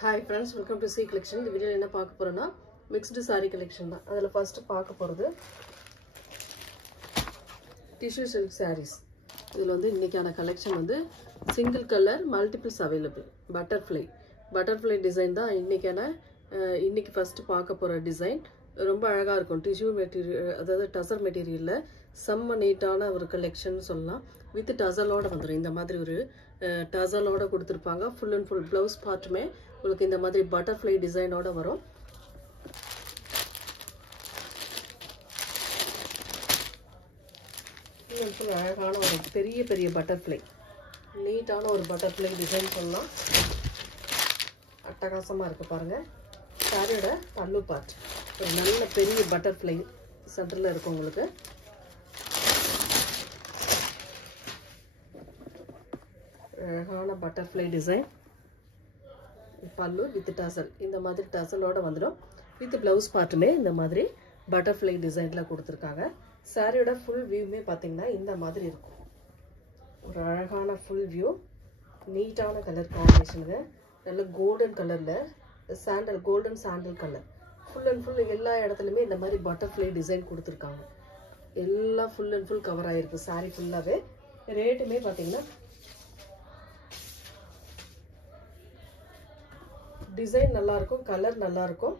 Hi friends, welcome to C collection. The video என்ன பார்க்க போறோம்னா mixed saree collection தான். அதுல first பார்க்க போறது tissue silk sarees. இதுல வந்து இன்னைக்கான collection வந்து single color multiples available. Butterfly design தான் இன்னைக்கு first பார்க்க போற design. ரொம்ப அழகா இருக்கும். Tissue material அதாவது tussar materialல செம்ம நீட்டான ஒரு collection சொல்லலாம். With tussar ஓட வந்துரும். இந்த மாதிரி ஒரு tussar ஓட கொடுத்திருப்பாங்க. Full and full blouse partமே உங்களுக்கு இந்த மாதிரி butterfly design ஓட வரும். full அழகான ஒரு பெரிய butterfly. நீட்டான ஒரு butterfly design சொல்லலாம். அட்டகாசமா இருக்கு பாருங்க. சாரியோட பல்லு பார்ட் ஒரு நல்ல பெரிய butterfly சென்டர்ல இருக்கு உங்களுக்கு. அழகான butterfly design. பல்லு with tassel இந்த மாதிரி tassel ஓட வந்துரும். with blouse partமே இந்த மாதிரி butterfly designல கொடுத்திருக்காங்க. சாரியோட full viewமே பாத்தீங்கன்னா இந்த மாதிரி இருக்கும். ஒரு அழகான full view. நீட்டான கலர் காம்பினேஷனுங்க. நல்ல golden கலர்ல golden sandal color. Full and full எல்லா இடத்துலயுமே இந்த மாதிரி butterfly design கொடுத்திருக்காங்க. எல்லாம் full and full cover ஆயிருக்கு saree ஃபுல்லாவே. ரேட்டுமே பாத்தீங்கன்னா டிசைன் நல்லா இருக்கும், கலர் நல்லா இருக்கும்.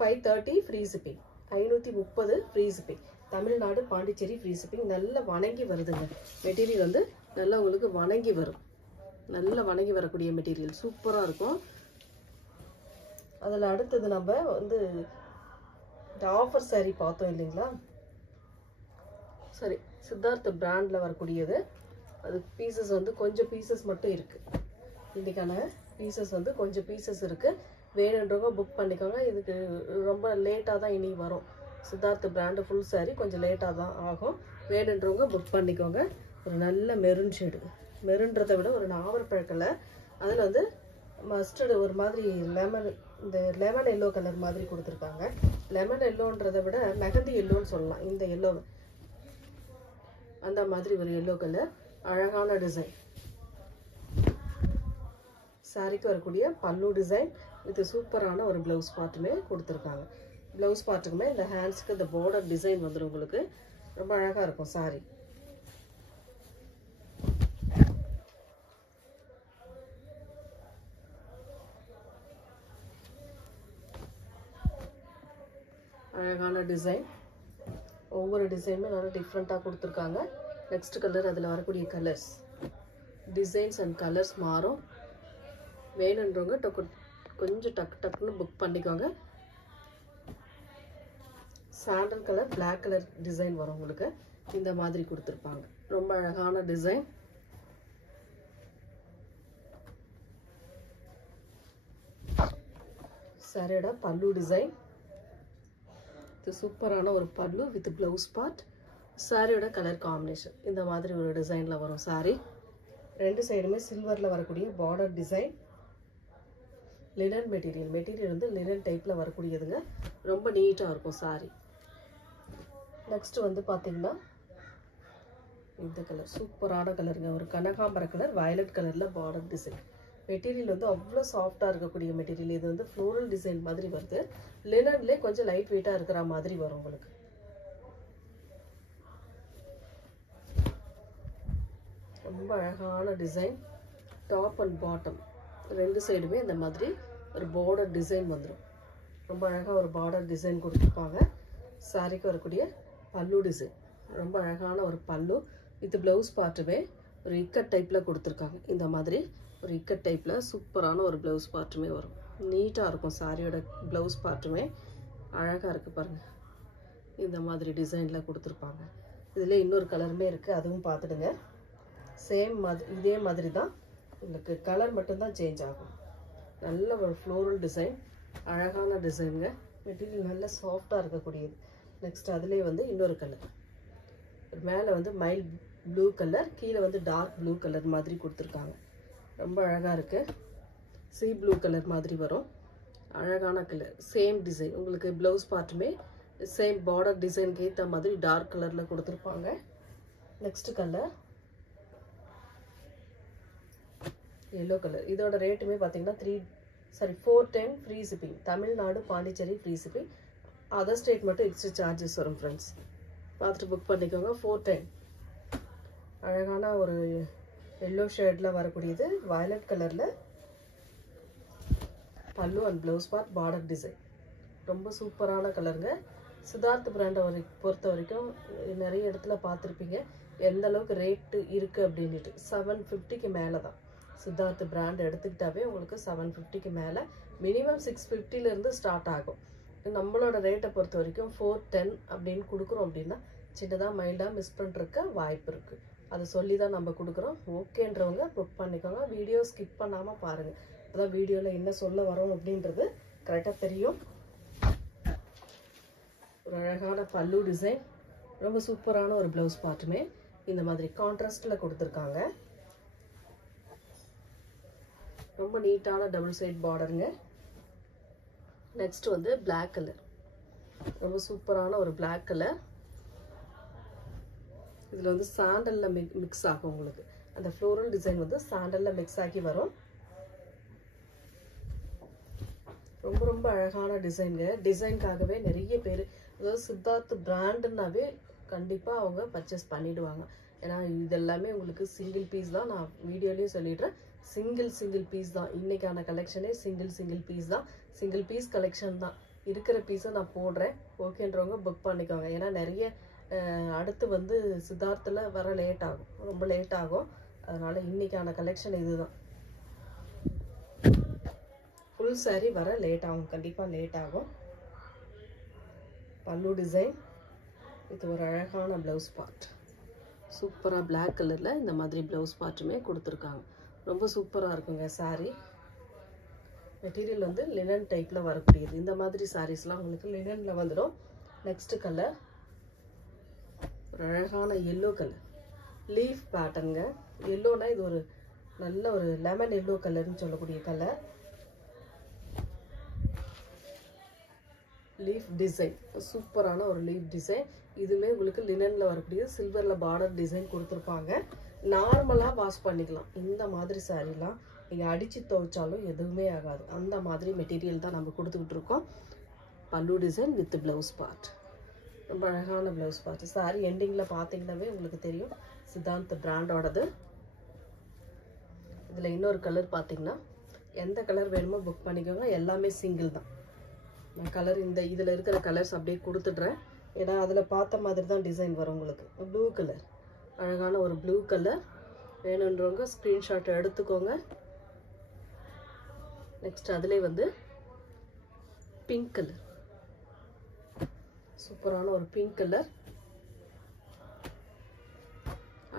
530 free shipping. 530 free shipping. Tamil Nadu Pondicherry free shipping. நல்ல வணங்கி வருதுங்க. மெட்டீரியல் வந்து நல்லா உங்களுக்கு வணங்கி வரும். நல்ல வணங்கி வரக்கூடிய மெட்டீரியல் சூப்பரா இருக்கும். அதுல அடுத்து நம்ம வந்து ஆஃபர் saree பார்த்தோம் இல்லீங்களா? சரி, சித்தார்த் பிராண்ட்ல வரக்கூடியது. அது பீசஸ் வந்து கொஞ்சம் பீசஸ் மட்டும் இருக்கு. இதுக்கான பீசஸ் வந்து கொஞ்சம் பீசஸ் இருக்கு. வேணும்ன்றவங்க புக் பண்ணிக்கோங்க. இதுக்கு ரொம்ப லேட்டா தான் இனி வரும். சித்தார்த் பிராண்ட் ஃபுல் saree கொஞ்சம் லேட்டா தான் ஆகும். வேணும்ன்றவங்க புக் பண்ணிக்கோங்க. ஒரு நல்ல மெரூன் ஷேட். மெரூன்றதை விட ஒரு நாவற்பழ கலர். அதுல வந்து மஸ்டர்ட் ஒரு மாதிரி லெமன் எல்லோ கலர் மாதிரி கொடுத்திருக்காங்க. லெமன் எல்லோன்றதை விட மெஹந்தி எல்லோன்னு சொல்லலாம். இந்த எல்லோ அந்த மாதிரி ஒரு எல்லோ கலர். அழகான டிசைன். சாரிக்கு வரக்கூடிய பல்லு டிசைன் இது சூப்பரான ஒரு பிளவுஸ் பார்ட்டுமே கொடுத்திருக்காங்க. பிளவுஸ் பார்ட்டுக்குமே இந்த ஹேண்ட்ஸ்க்கு இந்த border டிசைன் வந்துரும் உங்களுக்கு. ரொம்ப அழகா இருக்கும் சாரி. அழகான டிசைன். ஒவ்வொரு டிசைனுமே நல்லா டிஃப்ரெண்டா கொடுத்திருக்காங்க. நெக்ஸ்ட் கலர் அதுல வரக்கூடிய கலர்ஸ் டிசைன்ஸ் அண்ட் கலர்ஸ் மாறும். வேணுன்றவங்க கொஞ்சம் டக்குன்னு புக் பண்ணிக்கோங்க. Sandal colour black colour design வரும் உங்களுக்கு. இந்த மாதிரி கொடுத்திருப்பாங்க. ரொம்ப அழகான டிசைன். சாரியோட பல்லு டிசைன் இது சூப்பரான ஒரு பல்லு வித் பிளவுஸ் பார்ட். சாரியோட கலர் காம்பினேஷன் இந்த மாதிரி ஒரு டிசைன்ல வரும் சாரி. ரெண்டு சைடுமே சில்வர்ல வரக்கூடிய பார்டர் டிசைன். லினன் மெட்டீரியல் வந்து லினன் டைப்ல வரக்கூடியதுங்க. ரொம்ப நீட்டா இருக்கும் சாரி. நெக்ஸ்ட் வந்து பாத்தீங்கன்னா இந்த கலர் சூப்பரான கலருங்க. ஒரு கனகாம்பர கலர் வயலட் கலர்ல பார்டர் டிசைன். மெட்டீரியல் வந்து அவ்வளவு சாஃப்டா இருக்கக்கூடிய மெட்டீரியல். இது வந்து ஃப்ளோரல் டிசைன் மாதிரி வருது. லினன்ல கொஞ்சம் லைட் வெயிட்டா இருக்கிற மாதிரி வரும் உங்களுக்கு. ரொம்ப அழகான டிசைன். டாப் அண்ட் பாட்டம் ரெண்டு சைடுமே இந்த மாதிரி ஒரு பார்டர் டிசைன் வந்துடும். ரொம்ப அழகா ஒரு பார்டர் டிசைன் கொடுத்துருப்பாங்க. சாரிக்கு வரக்கூடிய பல்லு டிசைன் ரொம்ப அழகான ஒரு பல்லு வித் பிளவுஸ் பார்ட்டுமே ஒரு இக்கட் டைப்ல கொடுத்துருக்காங்க. இந்த மாதிரி ஒரு இக்கட் டைப்ல சூப்பரான ஒரு பிளவுஸ் பார்ட்டுமே வரும். நீட்டா இருக்கும் சாரியோட பிளவுஸ் பார்ட்டுமே. அழகா இருக்கு பாருங்க. இந்த மாதிரி டிசைன்ல கொடுத்துருப்பாங்க. இதுல இன்னொரு கலருமே இருக்கு, அதுவும் பார்த்துடுங்க. சேம் மாதிரி இதே மாதிரி தான் உங்களுக்கு கலர் மட்டும்தான் சேஞ்ச் ஆகும். நல்ல ஒரு ஃப்ளோரல் டிசைன். அழகான டிசைனுங்க. மெட்டீரியல் நல்ல சாஃப்டா இருக்கக்கூடியது. நெக்ஸ்ட் அதுலேயே வந்து இன்னொரு கலர். மேலே வந்து மைல்ட் ப்ளூ கலர், கீழே வந்து டார்க் ப்ளூ கலர் மாதிரி கொடுத்துருக்காங்க. ரொம்ப அழகா இருக்கு. சீ ப்ளூ கலர் மாதிரி வரும். அழகான கலர். சேம் டிசைன் உங்களுக்கு பிளவுஸ் பார்ட்டுமே சேம் பார்டர் டிசைனுக்கு ஏற்ற மாதிரி டார்க் கலர்ல கொடுத்துருப்பாங்க. Next colour yellow colour. இதோட ரேட்டுமே பார்த்தீங்கன்னா 410 free shipping. Tamil Nadu Pondicherry free shipping. Other state மட்டும் எக்ஸ்ட்ரா சார்ஜஸ் வரும் ஃப்ரெண்ட்ஸ். பார்த்துட்டு புக் பண்ணிக்கோங்க. 410. அழகான ஒரு எல்லோ ஷேடில் வரக்கூடியது. வயலட் கலரில் பல்லு and blouse part border design. ரொம்ப சூப்பரான கலருங்க. சித்தார்த் பிராண்டை பொறுத்த வரைக்கும் நிறைய இடத்துல பார்த்துருப்பீங்க எந்த அளவுக்கு ரேட்டு இருக்குது அப்படின்ட்டு. 750க்கு மேலே தான். சித்தார்த் பிராண்ட் எடுத்துக்கிட்டாவே உங்களுக்கு 750க்கு மேலே, மினிமம் 650லேருந்து ஸ்டார்ட் ஆகும். நம்மளோட ரேட்டை பொறுத்த வரைக்கும் 410 அப்படின்னு கொடுக்குறோம் அப்படின்னா சின்னதாக மைல்டாக மிஸ் பண்ணுறதுக்கு வாய்ப்பு இருக்குது. அதை சொல்லி தான் நம்ம கொடுக்குறோம். ஓகேன்றவங்க புக் பண்ணிக்கோங்க. வீடியோ ஸ்கிப் பண்ணாமல் பாருங்கள். அதான் வீடியோவில் என்ன சொல்ல வரோம் அப்படின்றது கரெக்டாக தெரியும். ஒரு அழகான பல்லு டிசைன். ரொம்ப சூப்பரான ஒரு ப்ளவுஸ் பார்ட்டுமே இந்த மாதிரி கான்ட்ராஸ்டில் கொடுத்துருக்காங்க. ரொம்ப நீட்டான டபுள் சைட் பார்டருங்க. நெக்ஸ்ட் வந்து பிளாக் கலர். ரொம்ப சூப்பரான ஒரு பிளாக் கலர். இதில் வந்து சாண்டலில் மிக்ஸ் ஆகும். உங்களுக்கு அந்த ஃப்ளோரல் டிசைன் வந்து சாண்டலில் மிக்ஸ் ஆகி வரும். ரொம்ப ரொம்ப அழகான டிசைனுங்க. டிசைனுக்காகவே நிறைய பேர், அதாவது சித்தார்த் பிராண்டுன்னாவே கண்டிப்பாக அவங்க பர்ச்சேஸ் பண்ணிடுவாங்க. ஏன்னா இதெல்லாமே உங்களுக்கு சிங்கிள் பீஸ் தான். நான் வீடியோலேயும் சொல்லிடுறேன், சிங்கிள் பீஸ் தான். இன்னைக்கான கலெக்ஷனே சிங்கிள் பீஸ் தான். சிங்கிள் பீஸ் கலெக்ஷன் தான். இருக்கிற பீஸை நான் போடுறேன். ஓகேன்றவங்க புக் பண்ணிக்கோங்க. ஏன்னா நிறைய அடுத்து வந்து சித்தார்த்தில் வர லேட் ஆகும், ரொம்ப லேட் ஆகும். அதனால் இன்னைக்கான கலெக்ஷன் இதுதான். ஃபுல் சாரீ வர லேட் ஆகும், கண்டிப்பாக லேட் ஆகும். பல்லு டிசைன். இது ஒரு அழகான ப்ளவுஸ் பார்ட். சூப்பராக பிளாக் கலரில் இந்த மாதிரி ப்ளவுஸ் பார்ட்டுமே கொடுத்துருக்காங்க. ரொம்ப சூப்பராக இருக்குங்க சாரீ. மெட்டீரியல் வந்து லினன் டைப்பில் வரக்கூடியது. இந்த மாதிரி சாரீஸ்லாம் உங்களுக்கு லினனில் வந்துடும். நெக்ஸ்ட் கலர் ஒரு அழகான எல்லோ கலர். லீஃப் பேட்டர்னுங்க. எல்லோனா இது ஒரு நல்ல ஒரு லெமன் எல்லோ கலர்னு சொல்லக்கூடிய கலர். Leaf design. சூப்பரான ஒரு லீஃப் டிசைன். இதுவுமே உங்களுக்கு லினனில் வரக்கூடிய சில்வரில் பார்டர் டிசைன் கொடுத்துருப்பாங்க. நார்மலாக வாஷ் பண்ணிக்கலாம். இந்த மாதிரி சாரீலாம் நீங்கள் அடித்து துவைச்சாலும் எதுவுமே ஆகாது. அந்த மாதிரி மெட்டீரியல் தான் நம்ம கொடுத்துக்கிட்டு இருக்கோம். பல்லு டிசைன் வித் ப்ளவுஸ் பார்ட். ரொம்ப அழகான ப்ளவுஸ் பார்ட். சாரீ எண்டிங்கில் பார்த்தீங்கன்னாவே உங்களுக்கு தெரியும் சித்தார்த் பிராண்டோடது. இதில் இன்னொரு கலர் பார்த்தீங்கன்னா எந்த கலர் வேணுமோ புக் பண்ணிக்கோங்க. எல்லாமே சிங்கிள் தான். நான் கலர் இதில் இருக்கிற கலர்ஸ் அப்படியே கொடுத்துட்றேன். ஏன்னா அதில் பார்த்த மாதிரி தான் டிசைன் வரும் உங்களுக்கு. Blue colour. அழகான ஒரு ப்ளூ கலர். வேணுன்றவங்க ஸ்க்ரீன்ஷாட் எடுத்துக்கோங்க. நெக்ஸ்ட் அதிலே வந்து பிங்க் கலர். சூப்பரான ஒரு பிங்க் கலர்.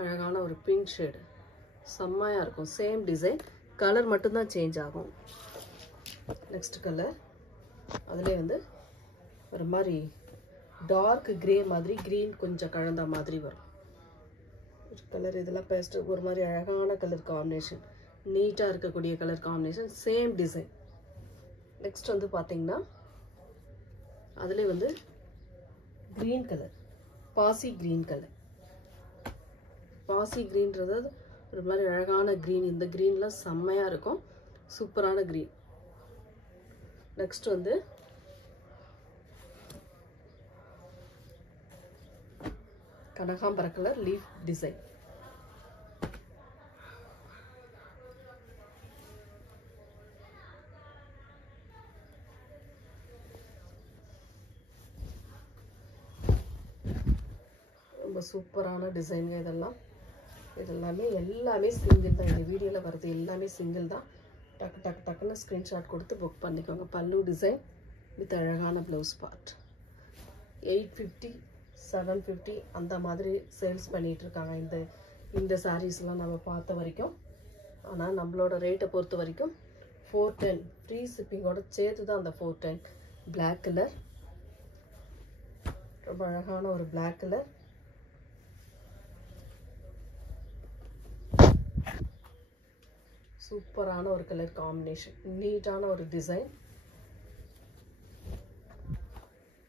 அழகான ஒரு பிங்க் ஷேடு. செம்மையாக இருக்கும். சேம் டிசைன், கலர் மட்டும்தான் சேஞ்ச் ஆகும். நெக்ஸ்ட் கலர் அதிலே வந்து ஒரு மாதிரி டார்க் கிரே மாதிரி க்ரீன் கொஞ்சம் கலந்த மாதிரி வரும் ஒரு கலர். இதெல்லாம் பேஸ்ட் ஒரு மாதிரி அழகான கலர் காம்பினேஷன். நீட்டாக இருக்கக்கூடிய colour combination. Same design. Next வந்து பார்த்தீங்கன்னா அதிலே வந்து க்ரீன் கலர். பாசி க்ரீன் கலர். பாசி க்ரீன்றது ஒரு மாதிரி அழகான க்ரீன். இந்த க்ரீன்லாம் செம்மையாக இருக்கும். சூப்பரான க்ரீன். நெக்ஸ்ட் வந்து கனகாம்பர கலர் லீஃப் டிசைன். ரொம்ப சூப்பரான டிசைன். எல்லாமே சிங்கிள் தான். இந்த வீடியோவில் வருது எல்லாமே சிங்கிள் தான். டக்குன்னு ஸ்க்ரீன்ஷாட் கொடுத்து புக் பண்ணிக்கோங்க. பல்லு டிசைன் வித் அழகான ப்ளவுஸ் பார்ட். 850 750 அந்த மாதிரி சேல்ஸ் பண்ணிட்டு இருக்காங்க இந்த சாரீஸ்லாம் நம்ம பார்த்த வரைக்கும். ஆனால் நம்மளோட ரேட்டை பொறுத்த வரைக்கும் 410 ஃப்ரீ ஷிப்பிங்கோட சேர்த்து தான் அந்த 410. Black colour. ரொம்ப அழகான ஒரு பிளாக் கலர். சூப்பரான ஒரு கலர் காம்பினேஷன். நீட்டான ஒரு டிசைன்.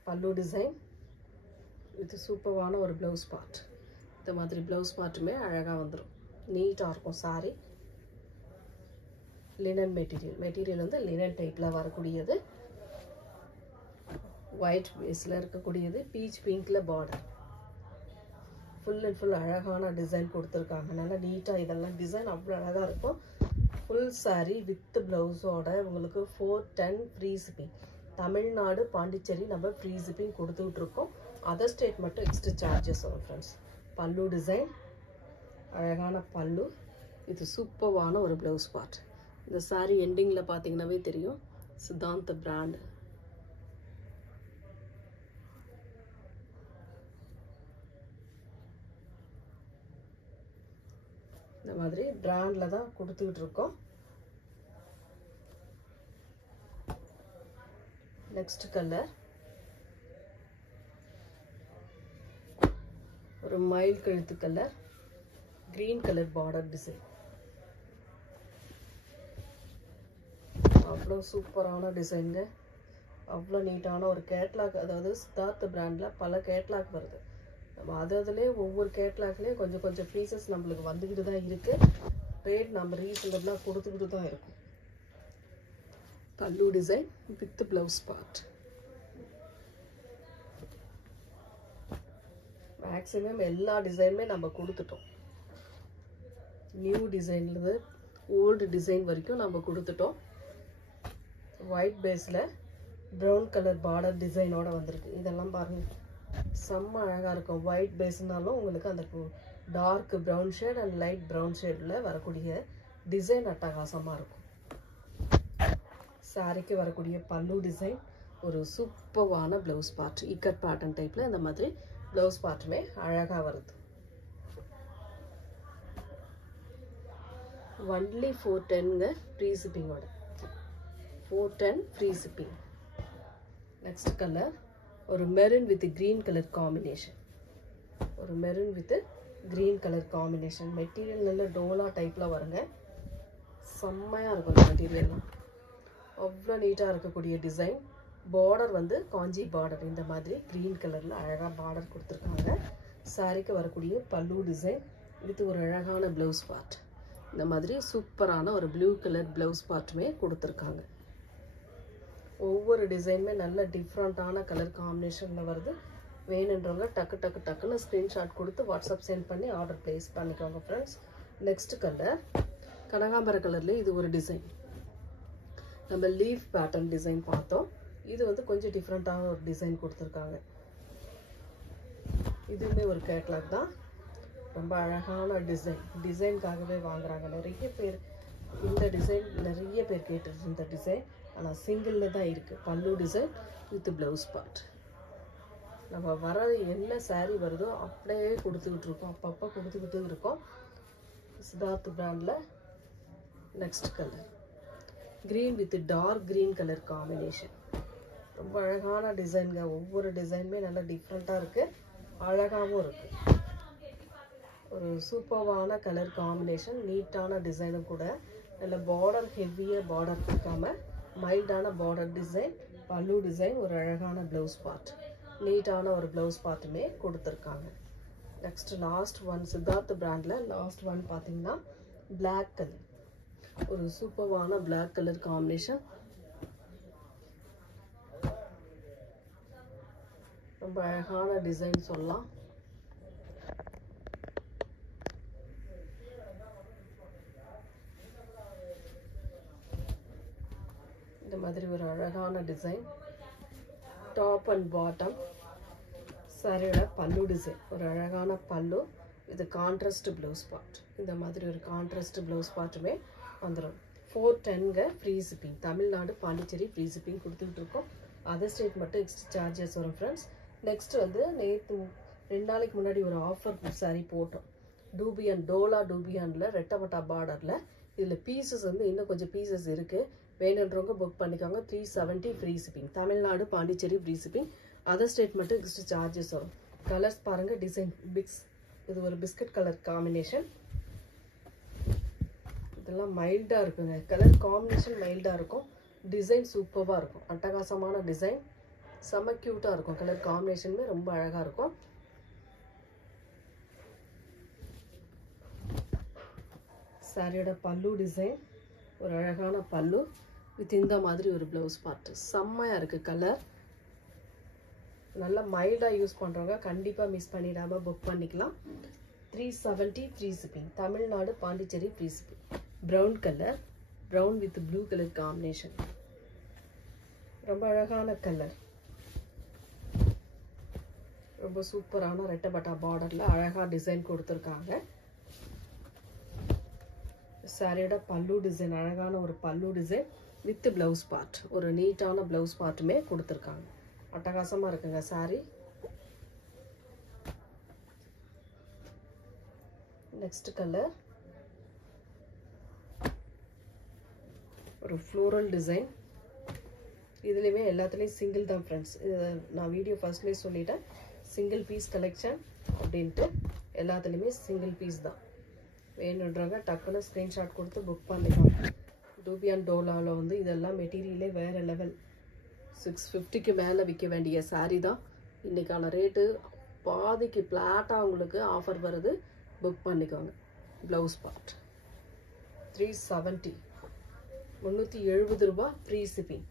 பல்லு டிசைன். இது சூப்பரான ஒரு ப்ளவுஸ் பார்ட். இந்த மாதிரி ப்ளவுஸ் பார்ட்டுமே அழகாக வந்துடும். நீட்டாக இருக்கும் சாரீ. லினன் மெட்டீரியல் வந்து லினன் டைப்பில் வரக்கூடியது. ஒயிட் பேஸில் இருக்கக்கூடியது. பீச் பிங்க்கில் பார்டர். ஃபுல் அண்ட் ஃபுல் அழகான டிசைன் கொடுத்துருக்காங்க. நல்லா நீட்டாக இதெல்லாம் டிசைன் அவ்வளோ அழகாக இருக்கும். ஃபுல் சாரீ வித் ப்ளவுஸோட உங்களுக்கு 410 ஃப்ரீ ஷிப்பிங். தமிழ்நாடு பாண்டிச்சேரி நம்ம ஃப்ரீ ஷிப்பிங் கொடுத்துட்ருக்கோம். அதர் ஸ்டேட் மட்டும் எக்ஸ்ட்ரா சார்ஜஸ் வரும் ஃப்ரெண்ட்ஸ். பல்லு டிசைன், அழகான பல்லு. இது சூப்பர்வான ஒரு ப்ளவுஸ் பார்ட். இந்த சாரீ எண்டிங்கில் பார்த்தீங்கன்னாவே தெரியும் சித்தாந்த பிராண்ட். இந்த மாதிரி பிராண்டில் தான் கொடுத்துக்கிட்டு இருக்கோம். நெக்ஸ்ட் கலர் ஒரு மயில் கழுத்து colour, green colour border design. அவ்வளோ சூப்பரான டிசைனுங்க. அவ்வளோ நீட்டான ஒரு கேட்லாக். அதாவது சித்தார்த் பிராண்டில் பல கேட்லாக் வருது. நம்ம அதுலேயே ஒவ்வொரு கேட்லாக்லேயும் கொஞ்சம் கொஞ்சம் பீசஸ் நம்மளுக்கு வந்துக்கிட்டு தான் இருக்குது. ரேட் நம்ம ரீசனபிளாக கொடுத்துக்கிட்டு தான் இருக்கும். பல்லு design with blouse part. Maximum எல்லா டிசைனுமே நம்ம கொடுத்துட்டோம். நியூ டிசைன்லேருந்து ஓல்டு டிசைன் வரைக்கும் நம்ம கொடுத்துட்டோம். ஒயிட் பேஸில் ப்ரௌன் கலர் பார்டர் டிசைனோட வந்திருக்கு. இதெல்லாம் பாருங்கள், செம்ம அழகாக இருக்கும். ஒயிட் பேஸ்னாலும் உங்களுக்கு அந்த dark brown shade and light brown ஷேடில் வரக்கூடிய டிசைன் அட்டகாசமாக இருக்கும். சாரிக்கு வரக்கூடிய பல்லு டிசைன், ஒரு சூப்பர்வான ப்ளவுஸ் பார்ட். இக்கட் பேட்டர்ன் டைப்பில் இந்த மாதிரி ப்ளவுஸ் பார்ட்டுமே அழகாக வருது. ஒன்லி 410ங்க ஃப்ரீ ஷிப்பிங்கோட. 410 ஃப்ரீ ஷிப்பிங். நெக்ஸ்ட் கலர் ஒரு maroon with green colour combination. ஒரு maroon with green colour combination. Material நல்ல டோலா டைப்பில் வருங்க. செம்மையாக இருக்கும் இந்த மெட்டீரியல்லாம். அவ்வளோ நீட்டாக இருக்கக்கூடிய டிசைன். பார்டர் வந்து காஞ்சி பார்டர். இந்த மாதிரி க்ரீன் கலரில் அழகாக பார்டர் கொடுத்துருக்காங்க. சாரிக்கு வரக்கூடிய பல்லு டிசைன் வித் ஒரு அழகான ப்ளவுஸ் பார்ட். இந்த மாதிரி சூப்பரான ஒரு ப்ளூ கலர் ப்ளவுஸ் பார்ட்டுமே கொடுத்துருக்காங்க. ஒவ்வொரு டிசைனுமே நல்ல டிஃப்ரெண்ட்டான கலர் காம்பினேஷனில் வருது. வேணுன்றவங்க டக்குன்னு ஸ்க்ரீன்ஷாட் கொடுத்து வாட்ஸ்அப் சென்ட் பண்ணி ஆர்டர் ப்ளேஸ் பண்ணிக்கோங்க ஃப்ரெண்ட்ஸ். நெக்ஸ்ட் கலர் கனகாம்பர கலர்லேயே இது ஒரு டிசைன். நம்ம லீஃப் பேட்டர்ன் டிசைன் பார்த்தோம். இது வந்து கொஞ்சம் டிஃப்ரெண்ட்டான ஒரு டிசைன் கொடுத்துருக்காங்க. இதுவுமே ஒரு கேட்லாக் தான். ரொம்ப அழகான டிசைனுக்காகவே வாங்குறாங்க நிறைய பேர். இந்த டிசைன் நிறைய பேர் கேட்டுருக்கு. இந்த டிசைன் ஆனால் சிங்கிளில் தான் இருக்குது. பல்லு டிசைன் வித் ப்ளவுஸ் பார்ட். நம்ம வர என்ன சாரீ வருதோ அப்படியே கொடுத்துக்கிட்டு இருக்கோம். அப்பப்போ கொடுத்துக்கிட்டு இருக்கோம். சித்தார்த் பிராண்டில். Next colour green with dark green colour combination. ரொம்ப அழகான டிசைனுங்க. ஒவ்வொரு டிசைனுமே நல்லா டிஃப்ரெண்ட்டாக இருக்குது, அழகாகவும் இருக்குது. ஒரு சூப்பர்வான கலர் காம்பினேஷன். நீட்டான டிசைனும் கூட. நல்ல பார்டர் ஹெவியாக பார்டர் கொடுக்காம மைல்டான பார்டர் டிசைன். பல்லு டிசைன், ஒரு அழகான ப்ளவுஸ் பார்ட். நீட்டான ஒரு ப்ளவுஸ் பார்ட்டுமே கொடுத்துருக்காங்க. நெக்ஸ்ட் லாஸ்ட் ஒன் சித்தார்த் பிராண்டில் லாஸ்ட் ஒன் பார்த்தீங்கன்னா பிளாக் கலர். ஒரு சூப்பர்வான பிளாக் கலர் காம்பினேஷன். ரொம்ப அழகான டிசைன் சொல்லலாம். இந்த மாதிரி ஒரு அழகான டிசைன். Top and bottom. சாரியோட பல்லு டிசைன், ஒரு அழகான பல்லு. இது கான்ட்ராஸ்ட் ப்ளவுஸ் பார்ட். இந்த மாதிரி ஒரு கான்ட்ராஸ்ட் ப்ளவுஸ் பார்ட்டுமே வந்துடும். 410ங்க free shipping. Tamil Nadu Pondicherry free shipping கொடுத்துக்கிட்டு இருக்கோம். அதர் ஸ்டேட் மட்டும் எக்ஸ்ட்ரா சார்ஜஸ் வரும் ஃப்ரெண்ட்ஸ். நெக்ஸ்ட் வந்து நேற்று 2 நாளைக்கு முன்னாடி ஒரு ஆஃபர் சாரீ போட்டோம். டோலா டூபியானில் ரெட்டப்பட்டா பார்டரில். இதில் பீசஸ் வந்து இன்னும் கொஞ்சம் பீசஸ் இருக்குது. வேணுன்றவங்க புக் பண்ணிக்கோங்க. 370 free shipping. Tamil Nadu Pondicherry free shipping. Other state மட்டும் எக்ஸ்ட்ரா சார்ஜஸ் வரும். கலர்ஸ் பாருங்கள். டிசைன் இது ஒரு பிஸ்கட் கலர் காம்பினேஷன். இதெல்லாம் மைல்டாக இருக்குங்க. கலர் காம்பினேஷன் மைல்டாக இருக்கும். டிசைன் சூப்பராக இருக்கும். அட்டகாசமான டிசைன். செம்ம க்யூட்டாக இருக்கும். கலர் காம்பினேஷனுமே ரொம்ப அழகாக இருக்கும். சாரியோட பல்லு டிசைன் ஒரு அழகான பல்லு வித் இந்த மாதிரி ஒரு ப்ளவுஸ் பார்ட். செம்மையாக இருக்குது கலர். நல்லா மைல்டாக யூஸ் பண்ணுறவங்க கண்டிப்பாக மிஸ் பண்ணிடாமல் புக் பண்ணிக்கலாம். 370 free shipping. Tamil Nadu Pondicherry free shipping. Brown colour, brown with blue colour combination. ரொம்ப அழகான கலர். ரொம்ப சூப்பரான ரெட்டப்பட்டா பார்டரில் அழகாக டிசைன் கொடுத்துருக்காங்க. சாரியோட பல்லு டிசைன், அழகான ஒரு பல்லு டிசைன் வித் ப்ளவுஸ் பார்ட். ஒரு நீட்டான ப்ளவுஸ் பார்ட்டுமே கொடுத்துருக்காங்க. அட்டகாசமாக இருக்குங்க சாரி. நெக்ஸ்ட் கலர் ஒரு ஃப்ளோரல் டிசைன். இதுலேயுமே எல்லாத்துலேயும் சிங்கிள் தான் ஃப்ரெண்ட்ஸ். நான் வீடியோ ஃபர்ஸ்ட்லேயே சொல்லிட்டேன், சிங்கிள் பீஸ் கலெக்ஷன் அப்படின்ட்டு. எல்லாத்துலேயுமே சிங்கிள் பீஸ் தான். வேணுன்றவங்க டக்குன்னு ஸ்க்ரீன்ஷாட் கொடுத்து புக் பண்ணிக்கலாம். டூபியான் டோலாவில் வந்து இதெல்லாம் மெட்டீரியலே வேறு லெவல். 650க்கு மேலே விற்க வேண்டிய சாரீ தான். இன்றைக்கான ரேட்டு பாதிக்கு பிளாட்டாக உங்களுக்கு ஆஃபர் வருது. புக் பண்ணிக்கோங்க. ப்ளவுஸ் பார்ட் 370, 370 ரூபா free shipping.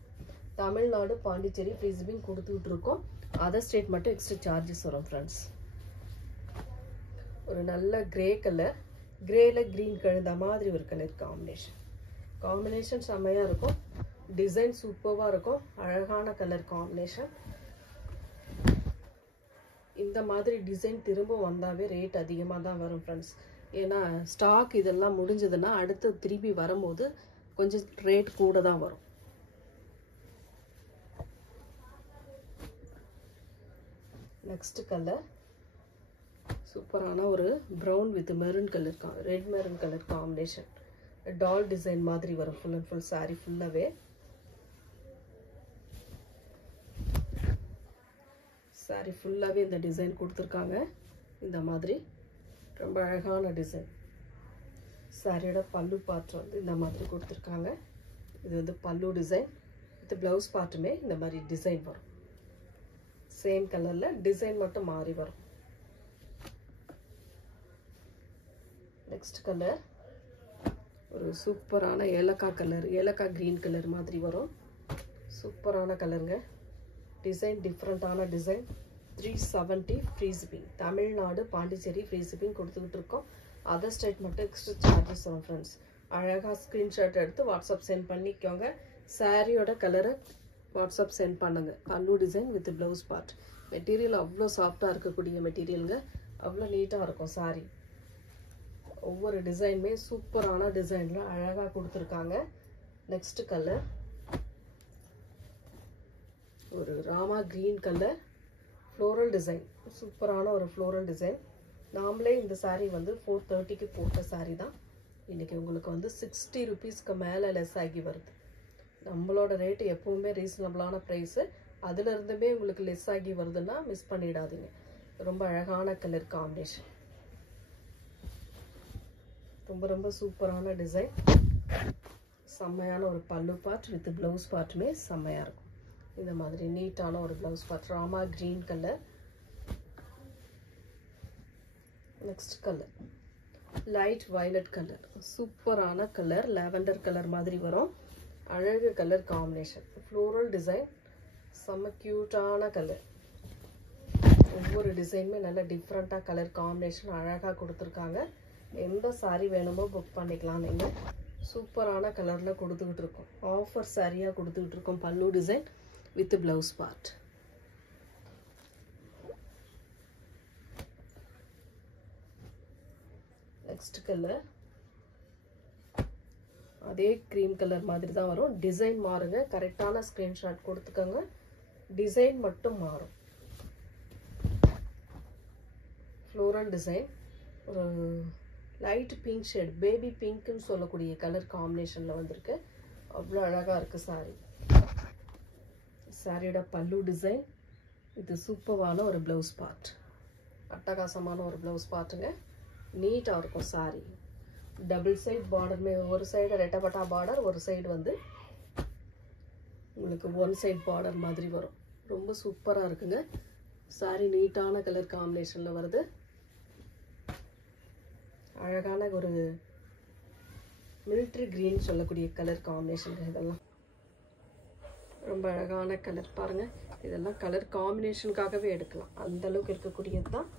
Tamil Nadu Pondicherry free shipping கொடுத்துக்கிட்டு இருக்கோம். அதர் ஸ்டேட் மட்டும் எக்ஸ்ட்ரா சார்ஜஸ் வரும் ஃப்ரெண்ட்ஸ். ஒரு நல்ல கிரே கலர், கிரேல க்ரீன் கலந்த மாதிரி ஒரு கலர் காம்பினேஷன். காம்பினேஷன் செம்மையாக இருக்கும். டிசைன் சூப்பராக இருக்கும். அழகான கலர் காம்பினேஷன். இந்த மாதிரி டிசைன் திரும்ப வந்தாவே ரேட் அதிகமாக தான் வரும் ஃப்ரெண்ட்ஸ். ஏன்னா ஸ்டாக் இதெல்லாம் முடிஞ்சதுன்னா அடுத்து திருப்பி வரும்போது கொஞ்சம் ரேட் கூட தான் வரும். நெக்ஸ்ட் கலர் சூப்பரான ஒரு brown with maroon colour, red maroon colour combination. டால் டிசைன் மாதிரி வரும் ஃபுல் அண்ட் ஃபுல் சாரி ஃபுல்லாகவே. சாரி ஃபுல்லாகவே இந்த டிசைன் கொடுத்துருக்காங்க. இந்த மாதிரி ரொம்ப அழகான டிசைன். சாரியோட பல்லு பார்ட் வந்து இந்த மாதிரி கொடுத்துருக்காங்க. இது வந்து பல்லு டிசைன். வித் ப்ளவுஸ் பார்ட்டுமே இந்த மாதிரி டிசைன் வரும். சேம் கலரில் டிசைன் மட்டும் மாறி வரும். நெக்ஸ்ட் கலர் ஒரு சூப்பரான ஏலக்காய் கலர், ஏலக்காய் க்ரீன் கலர் மாதிரி வரும். சூப்பரான கலருங்க. டிசைன் டிஃப்ரெண்ட்டான design. 370 free shipping. Tamil Nadu Pondicherry free shipping கொடுத்துக்கிட்டு இருக்கோம். அதர் ஸ்டேட் மட்டும் எக்ஸ்ட்ரா சார்ஜஸ் வரும் ஃப்ரெண்ட்ஸ். அழகாக ஸ்க்ரீன்ஷாட் எடுத்து வாட்ஸ்அப் சென்ட் பண்ணிக்கோங்க. சாரியோட கலரை வாட்ஸ்அப் சென்ட் பண்ணுங்க. பல்லு design with blouse part. Material அவ்வளோ சாஃப்டாக இருக்கக்கூடிய மெட்டீரியலுங்க. அவ்வளோ நீட்டாக இருக்கும் சாரி. ஒவ்வொரு டிசைனுமே சூப்பரான டிசைனில் அழகாக கொடுத்துருக்காங்க. நெக்ஸ்ட் கலர் ஒரு Rama green colour floral design. சூப்பரான ஒரு ஃப்ளோரல் டிசைன். நாமளே இந்த சாரீ வந்து 430க்கு போட்ட சாரீ தான். இன்றைக்கி உங்களுக்கு வந்து 60 ருபீஸ்க்கு மேலே லெஸ் ஆகி வருது. நம்மளோட ரேட்டு எப்பவுமே ரீசனபிளான ப்ரைஸு. அதுலேருந்துமே உங்களுக்கு லெஸ் ஆகி வருதுன்னா மிஸ் பண்ணிடாதீங்க. ரொம்ப அழகான கலர் காம்பினேஷன். ரொம்ப ரொம்ப சூப்பரான டிசைன். செம்மையான ஒரு பல்லு பார்ட் வித் ப்ளவுஸ் பார்ட்டுமே செம்மையாக இருக்கும். இந்த மாதிரி நீட்டான ஒரு blouse part. Rama green colour. Next colour light violet colour. சூப்பரான கலர். லாவெண்டர் கலர் மாதிரி வரும். அழகு கலர் காம்பினேஷன். Floral design. செம்ம க்யூட்டான கலர். ஒவ்வொரு டிசைனுமே நல்ல டிஃப்ரெண்ட்டாக கலர் காம்பினேஷன் அழகாக கொடுத்துருக்காங்க. எந்த சாரீ வேணுமோ புக் பண்ணிக்கலாம் நீங்கள். சூப்பரான கலரில் கொடுத்துக்கிட்டு இருக்கோம். ஆஃபர் சாரியாக கொடுத்துக்கிட்டு இருக்கோம். பல்லு design with blouse part. Next colour அதே க்ரீம் கலர் மாதிரி தான் வரும். டிசைன் மாறுங்க. கரெக்டான ஸ்க்ரீன்ஷாட் கொடுத்துக்கோங்க. டிசைன் மட்டும் மாறும். Floral design. ஒரு லைட் பிங்க் ஷேட், பேபி பிங்க்னு சொல்லக்கூடிய கலர் காம்பினேஷனில் வந்திருக்கு. அவ்வளோ அழகாக இருக்குது சாரி. சாரியோட பல்லு டிசைன். இது சூப்பரான ஒரு ப்ளவுஸ் பார்ட். அட்டகாசமான ஒரு ப்ளவுஸ் பார்ட்டுங்க. நீட்டாக இருக்கும் சாரி. டபுள் சைட் பார்டருமே, ஒரு சைடு ரெட்டப்பட்டா பார்டர், ஒரு சைடு வந்து உங்களுக்கு ஒன் சைட் பார்டர் மாதிரி வரும். ரொம்ப சூப்பராக இருக்குங்க சாரி. நீட்டான கலர் காம்பினேஷனில் வருது. அழகான ஒரு மிலிட்ரி கிரீன் சொல்லக்கூடிய கலர் காம்பினேஷன். இதெல்லாம் ரொம்ப அழகான கலர் பாருங்கள். இதெல்லாம் கலர் காம்பினேஷனுக்காகவே எடுக்கலாம், அந்த அளவுக்கு இருக்கக்கூடியது தான்.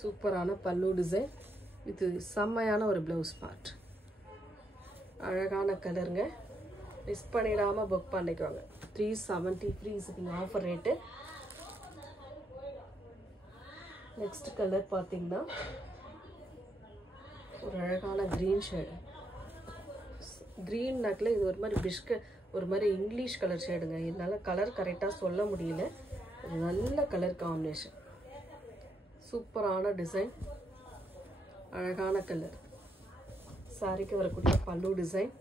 சூப்பரான பல்லு டிசைன், இது செம்மையான ஒரு ப்ளவுஸ் பார்ட். அழகான கலருங்க, மிஸ் பண்ணிடாமல் புக் பண்ணிக்கோங்க. 370 free shipping offer rate. Next colour பார்த்தீங்கன்னா ஒரு அழகான க்ரீன் ஷேடு. க்ரீன் நக்கில் இது ஒரு மாதிரி ஒரு மாதிரி இங்கிலீஷ் கலர் ஷேடுங்க. என்னால் கலர் கரெக்டாக சொல்ல முடியல. ஒரு நல்ல கலர் காம்பினேஷன், சூப்பரான டிசைன், அழகான கலர். சாரிக்கு வரக்கூடிய பல்லு டிசைன்,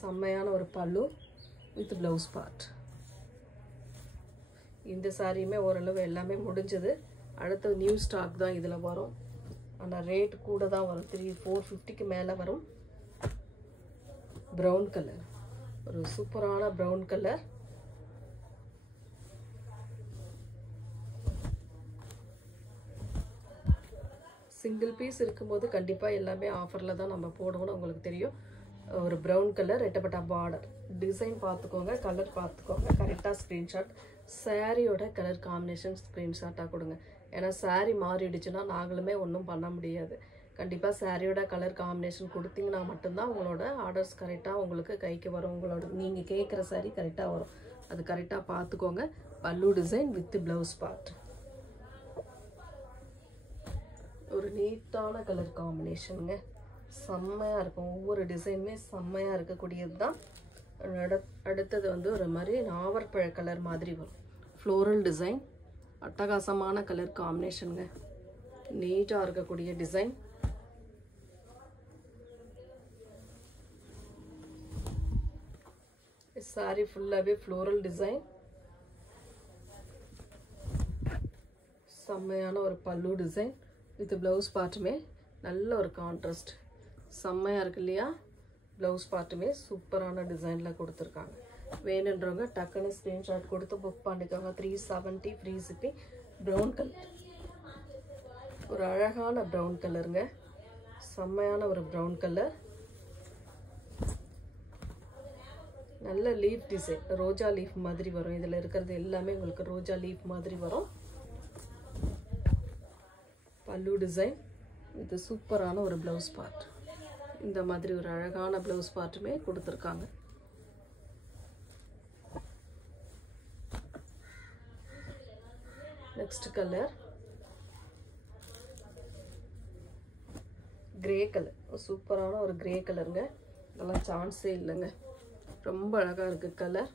செம்மையான ஒரு பல்லு வித் ப்ளவுஸ் பார்ட். இந்த சாரியுமே ஓரளவு எல்லாமே முடிஞ்சது. அடுத்த நியூ ஸ்டாக் தான் இதில் வரும். ஆனால் ரேட் கூட தான் வரும், 450க்கு மேலே வரும். ப்ரௌன் கலர், ஒரு சூப்பரான ப்ரௌன் கலர். சிங்கிள் பீஸ் இருக்கும்போது கண்டிப்பாக எல்லாமே ஆஃபரில் தான் நம்ம போடணும்னு உங்களுக்கு தெரியும். ஒரு ப்ரௌன் கலர், ரெட்டப்பட்டா பார்டர். டிசைன் பார்த்துக்கோங்க, கலர் பார்த்துக்கோங்க, கரெக்டாக ஸ்க்ரீன்ஷாட். சாரியோட கலர் காம்பினேஷன் ஸ்க்ரீன்ஷாட்டாக கொடுங்க. ஏன்னா சாரீ மாறிடுச்சுன்னா நாங்களுமே ஒன்றும் பண்ண முடியாது. கண்டிப்பாக சாரியோட கலர் காம்பினேஷன் கொடுத்தீங்கன்னா மட்டும்தான் உங்களோட ஆர்டர்ஸ் கரெக்டாக உங்களுக்கு கைக்கு வரும். உங்களோட நீங்கள் கேட்குற சாரீ கரெக்டாக வரும். அது கரெக்டாக பார்த்துக்கோங்க. பல்லு டிசைன் வித் ப்ளவுஸ் பார்ட். ஒரு நீட்டான கலர் காம்பினேஷனுங்க, செம்மையாக இருக்கும். ஒவ்வொரு டிசைனுமே செம்மையாக இருக்கக்கூடியது தான். அடுத்தது வந்து ஒரு மாதிரி நாவற்பழ கலர் மாதிரி வரும். ஃப்ளோரல் டிசைன், அட்டகாசமான கலர் காம்பினேஷனுங்க, நீட்டாக இருக்கக்கூடிய டிசைன். சாரி ஃபுல்லாகவே ஃப்ளோரல் டிசைன், செம்மையான ஒரு பல்லு டிசைன் வித் ப்ளவுஸ் பார்ட்டுமே நல்ல ஒரு கான்ட்ராஸ்ட், செம்மையாக இருக்கு இல்லையா? ப்ளவுஸ் பார்ட்டுமே சூப்பரான டிசைனில் கொடுத்துருக்காங்க. வேணுன்றவங்க டக்குன்னு ஸ்க்ரீன்ஷாட் கொடுத்து புக் பண்ணிக்கோங்க. 370 ஃப்ரீ ஷிப்பிங். ப்ரௌன் கலர், ஒரு அழகான ப்ரௌன் கலருங்க, செம்மையான ஒரு ப்ரௌன் கலர். நல்ல லீஃப் டிசைன், ரோஜா லீஃப் மாதிரி வரும். இதில் இருக்கிறது எல்லாமே உங்களுக்கு ரோஜா லீஃப் மாதிரி வரும். பல்லு டிசைன், இது சூப்பரான ஒரு ப்ளவுஸ் பார்ட். இந்த மாதிரி ஒரு அழகான ப்ளவுஸ் பார்ட்டுமே கொடுத்துருக்காங்க. நெக்ஸ்ட் கலர் கிரே கலர், சூப்பரான ஒரு கிரே கலருங்க. இதெல்லாம் சான்ஸே இல்லைங்க, ரொம்ப அழகாக இருக்குது கலர்.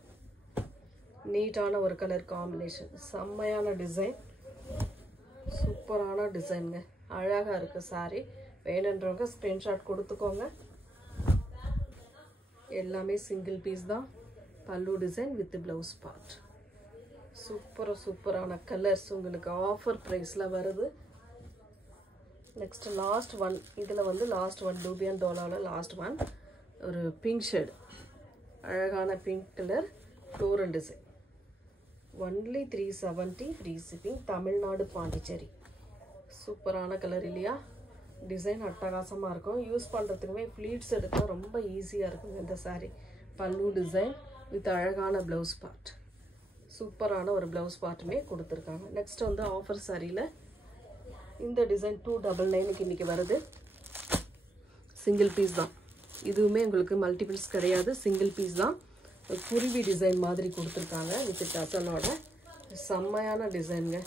நீட்டான ஒரு கலர் காம்பினேஷன், செம்மையான டிசைன், சூப்பரான டிசைனுங்க, அழகாக இருக்குது சாரி. வேணுன்றவங்க ஸ்க்ரீன்ஷாட் கொடுத்துக்கோங்க. எல்லாமே சிங்கிள் பீஸ் தான். Pallu design with blouse part. சூப்பரான கலர்ஸ் உங்களுக்கு ஆஃபர் ப்ரைஸில் வருது. Next last one. இதில் வந்து லாஸ்ட் ஒன் டூபியன் டோலாவில் லாஸ்ட் ஒன் ஒரு பிங்க் ஷேடு, அழகான pink colour floral design. Only 370 free shipping. Tamil Nadu, Pondicherry. சூப்பரான கலர் இல்லையா? டிசைன் அட்டகாசமாக இருக்கும். யூஸ் பண்ணுறதுக்குமே ஃப்ளீட்ஸ் எடுத்தால் ரொம்ப ஈஸியாக இருக்கும் இந்த சாரீ. பல்லு டிசைன் வித் அழகான ப்ளவுஸ் பார்ட், சூப்பரான ஒரு ப்ளவுஸ் பார்ட்டுமே கொடுத்துருக்காங்க. நெக்ஸ்ட் வந்து ஆஃபர் சாரியில் இந்த டிசைன் 299க்கு இன்றைக்கி வருது. சிங்கிள் பீஸ் தான், இதுவுமே உங்களுக்கு மல்டிபிள்ஸ் கிடையாது, சிங்கிள் பீஸ் தான். குருவி டிசைன் மாதிரி கொடுத்துருக்காங்க வித் டசலோட. செம்மையான டிசைனுங்க,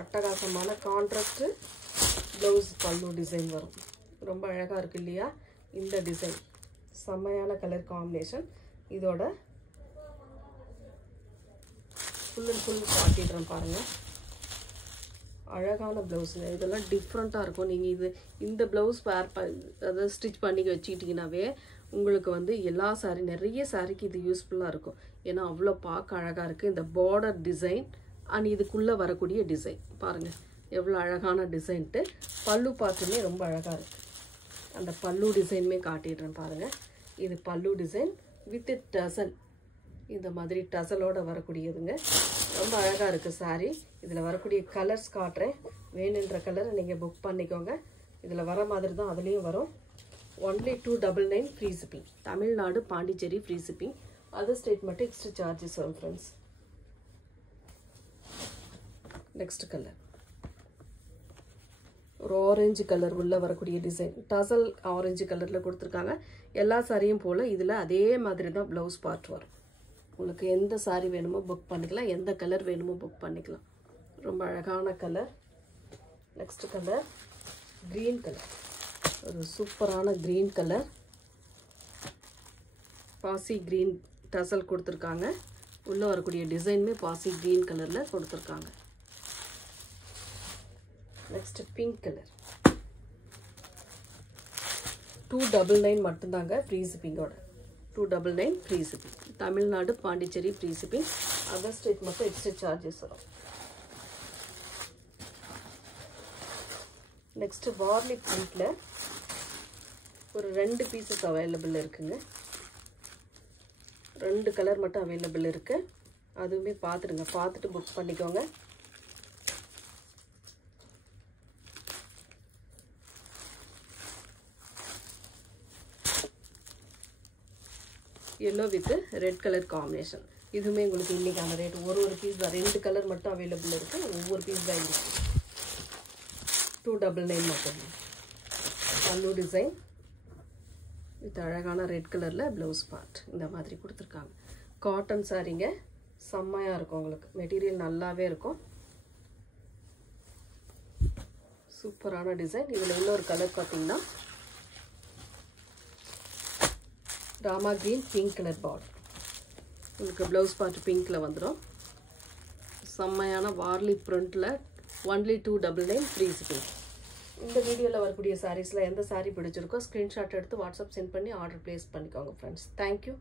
அட்டகாசமான கான்ட்ராஸ்ட்டு ப்ளவுஸ் பல்லு டிசைன் வரும். ரொம்ப அழகாக இருக்குது இல்லையா? இந்த டிசைன் செம்மையான கலர் காம்பினேஷன். இதோட ஃபுல் அண்ட் ஃபுல் காட்டிடுறேன் பாருங்கள். அழகான ப்ளவுஸுங்க, இதெல்லாம் டிஃப்ரெண்ட்டாக இருக்கும். நீங்கள் இந்த ப்ளவுஸ் அதாவது ஸ்டிச் பண்ணி வச்சுக்கிட்டிங்கனாவே உங்களுக்கு வந்து எல்லா சாரீ, நிறைய சாரீக்கு இது யூஸ்ஃபுல்லாக இருக்கும். ஏன்னா அவ்வளோ பார்க்க அழகாக இருக்குது. இந்த பார்டர் டிசைன் அண்ட் இதுக்குள்ளே வரக்கூடிய டிசைன் பாருங்கள் எவ்வளோ அழகான டிசைன்ட்டு. பல்லு பார்த்துமே ரொம்ப அழகாக இருக்குது. அந்த பல்லு டிசைனுமே காட்டிடுறேன் பாருங்கள். இது பல்லு டிசைன் வித் டசல், இந்த மாதிரி டசலோடு வரக்கூடியதுங்க. ரொம்ப அழகாக இருக்குது சாரீ. இதில் வரக்கூடிய கலர்ஸ் காட்டுறேன். வேணுன்ற கலரை நீங்கள் புக் பண்ணிக்கோங்க. இதில் வர மாதிரி தான் அதுலேயும் வரும். Only 299 free shipping. Tamil Nadu Pondicherry free shipping. Other state மட்டும் எக்ஸ்ட்ரா சார்ஜஸ் வரும் ஃப்ரெண்ட்ஸ். நெக்ஸ்ட் கலர் ஒரு ஆரஞ்சு கலர் உள்ள வரக்கூடிய டிசைன். டசல் ஆரஞ்சு கலரில் கொடுத்துருக்காங்க. எல்லா சாரியும் போல் இதில் அதே மாதிரி தான் ப்ளவுஸ் பார்ட் வரும். உங்களுக்கு எந்த சாரி வேணுமோ புக் பண்ணிக்கலாம், எந்த கலர் வேணுமோ புக் பண்ணிக்கலாம். ரொம்ப அழகான colour. Next colour green colour. ஒரு சூப்பரான க்ரீன் கலர். பாசி க்ரீன் டசல் கொடுத்துருக்காங்க. உள்ளே வரக்கூடிய டிசைனுமே பாசி க்ரீன் கலரில் கொடுத்துருக்காங்க. Next pink colour. 299 மட்டும்தாங்க ஃப்ரீ ஷிப்பிங்கோட. 299 free shipping. Tamil Nadu Pondicherry free shipping. Other state மட்டும் எக்ஸ்ட்ரா சார்ஜஸ் வரும். நெக்ஸ்ட் வார்லி பிரிண்ட்ல ஒரு 2 பீசஸ் அவைலபிள் இருக்குங்க. 2 கலர் மட்டும் அவைலபிள் இருக்கு. அதுவுமே பார்த்துடுங்க, பார்த்துட்டு புக் பண்ணிக்கோங்க. yellow with red colour combination. இதுவுமே உங்களுக்கு இன்னைக்கான ரேட். ஒரு பீஸ் தான், 2 கலர் மட்டும் அவைலபிள் இருக்கு. ஒவ்வொரு பீஸ் தான் இருக்கு. 299 மட்டும். பல்லு டிசைன் வித் அழகான ரெட் கலர்ல ப்ளவுஸ் பார்ட் இந்த மாதிரி கொடுத்துருக்காங்க. காட்டன் சாரீங்க, செம்மையா இருக்கும். உங்களுக்கு மெட்டீரியல் நல்லாவே இருக்கும். சூப்பரான டிசைன். இதில் இன்னொரு கலர் பார்த்தீங்கன்னா Rama green pink colour border. உங்களுக்கு ப்ளவுஸ் பார்ட் பிங்க்கில் வந்துடும். செம்மையான வார்லி பிரிண்டில் ஒன்லி 299 ஃப்ரீ ஷிப்பிங். இந்த வீடியோவில் வரக்கூடிய சாரீஸில் எந்த சாரீ பிடிச்சிருக்கோ ஸ்க்ரீன்ஷாட் எடுத்து வாட்ஸ்அப் சென்ட் பண்ணி ஆர்டர் ப்ளேஸ் பண்ணிக்கோங்க ஃப்ரெண்ட்ஸ். தேங்க்யூ.